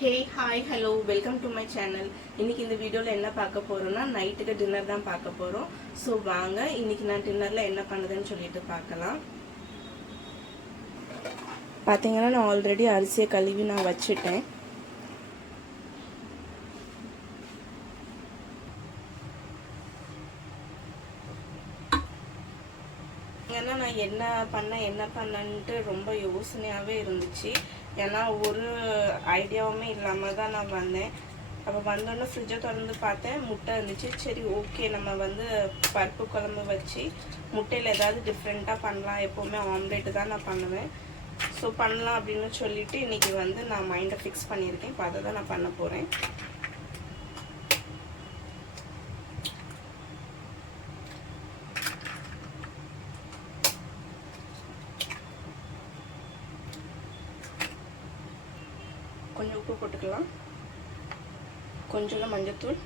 Hey hi hello welcome to my channel. இன்னைக்கு இந்த வீடியோவில் என்ன பார்க்க போகிறோம்னா நைட்டுக்கு டின்னர் தான் பார்க்க போகிறோம். ஸோ வாங்க இன்னைக்கு நான் டின்னரில் என்ன பண்ணுதுன்னு சொல்லிட்டு பார்க்கலாம். பார்த்தீங்கன்னா நான் ஆல்ரெடி அரிசியை கழுவி நான் வச்சுட்டேன். ஏன்னா நான் என்ன பண்ணன்ட்டு ரொம்ப யோசனையாகவே இருந்துச்சு. ஏன்னா ஒரு ஐடியாவுமே இல்லாமல் தான் நான் வந்தேன். அப்போ வந்தோடனே ஃப்ரிட்ஜை திறந்து பார்த்தேன், முட்டை இருந்துச்சு. சரி ஓகே, நம்ம பருப்பு குழம்பு வச்சு முட்டையில் ஏதாவது டிஃப்ரெண்ட்டாக பண்ணலாம். எப்போவுமே ஆம்லேட்டு தான் நான் பண்ணுவேன். ஸோ பண்ணலாம் அப்படின்னு சொல்லிவிட்டு இன்றைக்கி நான் மைண்டை ஃபிக்ஸ் பண்ணியிருக்கேன். இப்போ அதை தான் நான் பண்ண போகிறேன். கொஞ்சம் உப்பு போட்டுக்கலாம், கொஞ்சம் மஞ்சத்தூள்,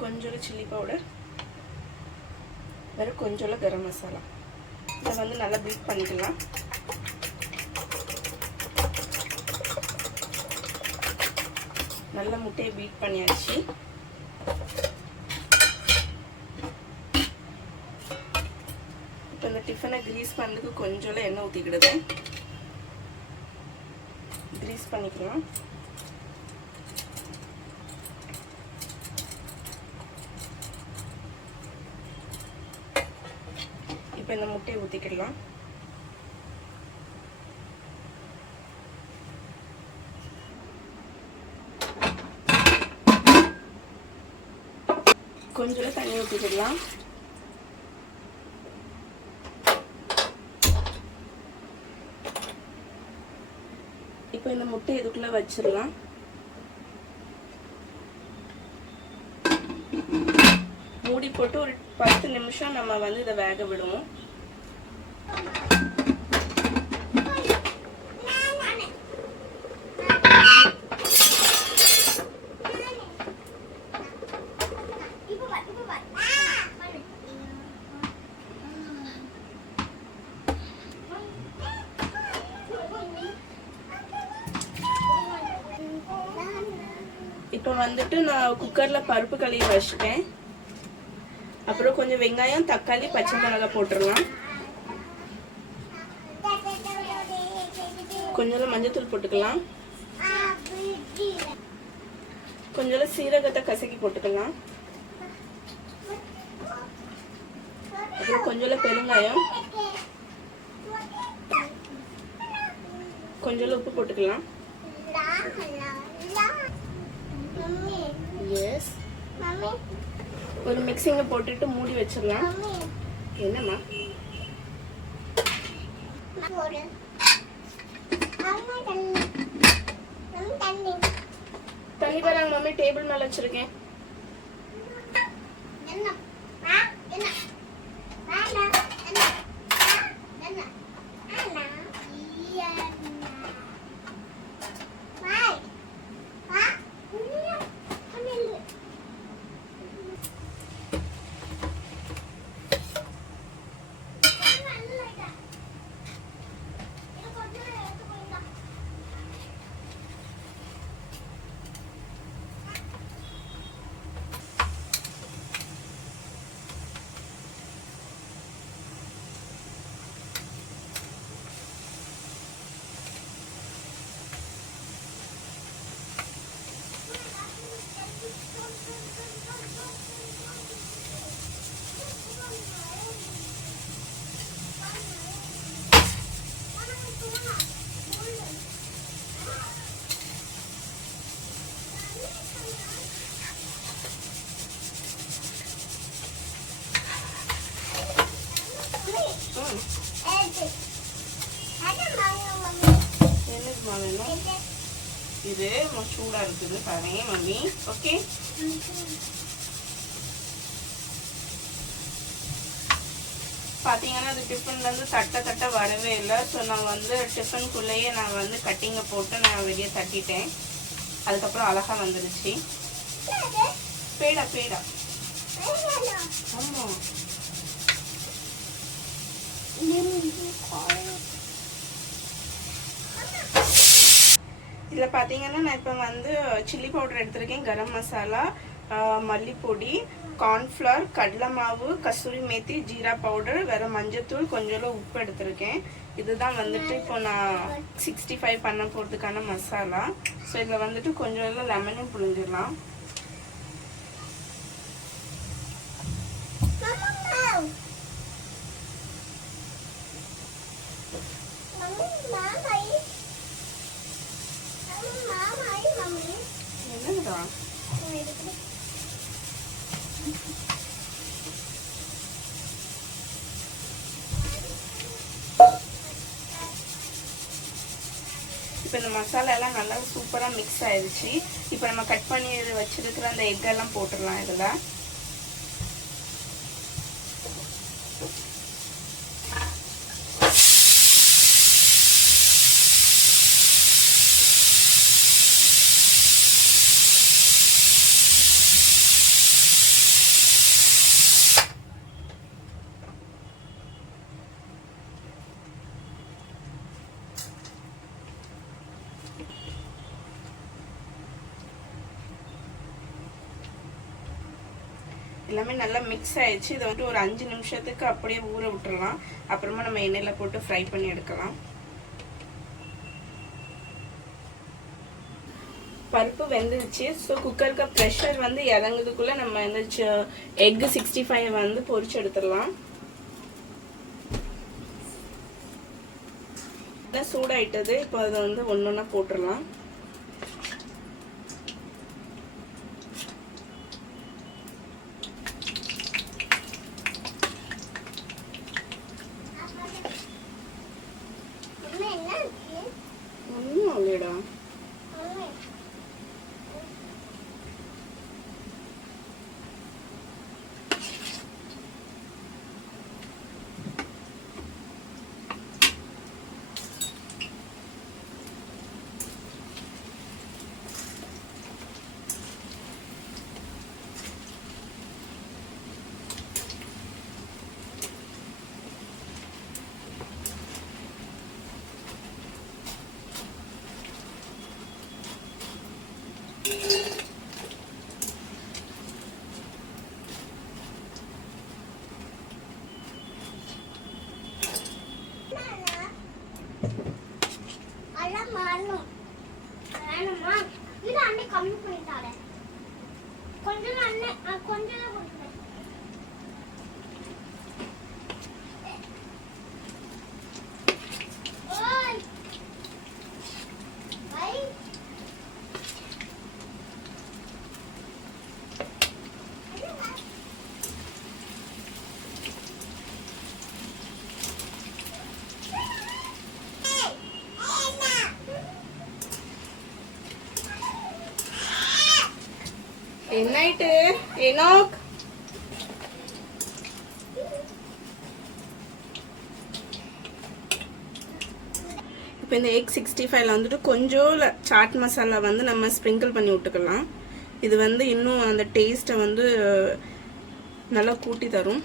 கொஞ்சம் சில்லி பவுடர், வேறு கொஞ்சம் கரம் மசாலா. இதை நல்லா பீட் பண்ணிக்கலாம். நல்லா முட்டையை பீட் பண்ணியாச்சு. இப்போ இந்த டிஃபனை கிரீஸ் பண்ணுறதுக்கு கொஞ்சம் எண்ணெய் ஊற்றிக்கிடுது. கிரீஸ் பண்ணிக்கலாம். இப்போ இந்த முட்டையை ஊற்றிக்கிடலாம். கொஞ்சம் தண்ணி ஊற்றிக்கிடலாம். இப்போ இந்த முட்டை இதுக்குள்ள வச்சிடலாம். மூடி போட்டு ஒரு 10 நிமிஷம் நம்ம இதை வேக விடுவோம். இப்போ நான் குக்கரில் பருப்பு கழுவி வச்சுட்டேன். அப்புறம் கொஞ்சம் வெங்காயம், தக்காளி, பச்சை மிளகாய் போட்டுடலாம். கொஞ்சம் மஞ்சத்தூள் போட்டுக்கலாம். கொஞ்சம் சீரகத்தை கசக்கி போட்டுக்கலாம். அப்புறம் கொஞ்சம் பெருங்காயம், கொஞ்சம் உப்பு போட்டுக்கலாம். எஸ், ஒரு மிக்சிங்க போட்டுட்டு மூடி வச்சிடலாம். என்னம்மா தண்ணி தராங்க மம்மி, டேபிள் மேல வச்சிருக்கேன். இது சூடா இருக்குது பாருங்க மம்மி. ஓகே, பாத்தீங்கன்னா அது டிஃபன்ல இருந்து தட்ட வரவே இல்லை. ஸோ நான் டிஃபனுக்குள்ளேயே நான் கட்டிங்கை போட்டு நான் வெளியே தட்டிட்டேன். அதுக்கப்புறம் அழகா வந்துருச்சு. பேடா பேடா ஆமா. இதில் பார்த்தீங்கன்னா நான் இப்போ வந்து சில்லி பவுடர் எடுத்திருக்கேன், கரம் மசாலா, மல்லிப்பொடி, கார்ன்ஃப்ளவர், கடலை மாவு, கசூரி மேத்தி, ஜீரா பவுடர், வேறு மஞ்சத்தூள், கொஞ்சம் உப்பு எடுத்திருக்கேன். இதுதான் வந்துட்டு இப்போ நான் 65 பண்ண போகிறதுக்கான மசாலா. ஸோ இதில் வந்துட்டு கொஞ்சம் லெமனும் புழிஞ்சிடலாம். என்னடா இப்போ இந்த மசாலா எல்லாம் நல்லா சூப்பராக மிக்ஸ் ஆயிடுச்சு. இப்போ நம்ம கட் பண்ணி வச்சிருக்கிற அந்த எக்கெல்லாம் போட்டுடலாம் இதில். எல்லாமே நல்லா மிக்ஸ் ஆயிடுச்சு. இதை வந்துட்டு ஒரு 5 நிமிஷத்துக்கு அப்படியே ஊற விட்டுறலாம். அப்புறமா நம்ம எண்ணெயில் போட்டு ஃப்ரை பண்ணி எடுக்கலாம். பருப்பு வெந்துருச்சு. ஸோ குக்கருக்கு ப்ரெஷர் வந்து இறங்குறதுக்குள்ளே நம்ம இந்த எக் 65 வந்து பொரிச்சு எடுத்துடலாம். சூடாயிட்டது. இப்போ அதை வந்து ஒன்று ஒன்றா போட்டுடலாம். என்னாயிட்டு ஏனோக்? இப்போ இந்த எக் 65ல வந்துட்டு கொஞ்சம் சாட் மசாலா வந்து நம்ம ஸ்ப்ரிங்கிள் பண்ணி விட்டுக்கலாம். இது வந்து இன்னும் அந்த டேஸ்ட்டை வந்து நல்லா கூட்டி தரும்.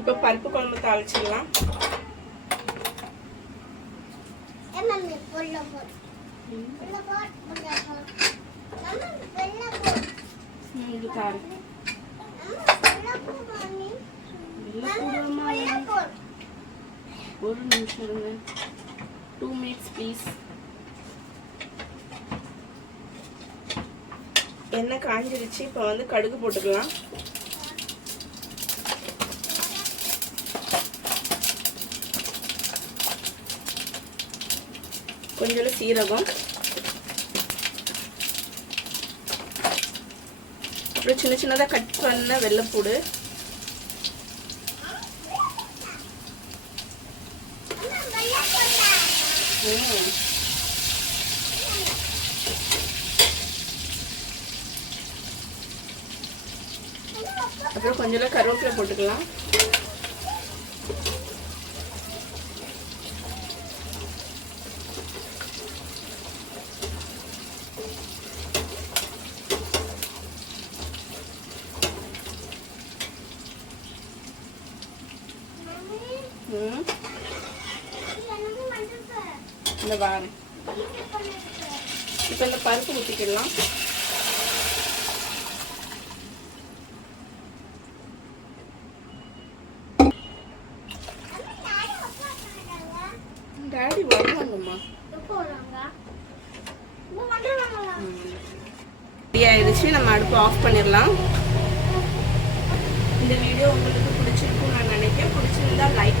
இப்போ பருப்பு குழம்பு தாளிச்சிடலாம். ஒரு நிமிஷம் இருங்க. 2 minutes ப்ளீஸ். எண்ணெய் காஞ்சிருச்சு. இப்போ வந்து கடுகு போட்டுக்கலாம். கொஞ்சம் சீரகம், அப்புறம் சின்ன சின்னதாக கட் பண்ண வெள்ளைப்பூடு, அப்புறம் கொஞ்சம் கருவேப்பிலை போட்டுக்கலாம். இந்த வாரம் இப்போ இந்த பருப்பு ஊற்றிக்கிடலாம். டாடி வருவாங்கம்மா. ரெடி ஆயிடுச்சு. நம்ம அடுப்பு ஆஃப் பண்ணிடலாம். இந்த வீடியோ உங்களுக்கு பிடிச்சிருக்கும்னு நான் நினைக்கிறேன். பிடிச்சிருந்தா லைக்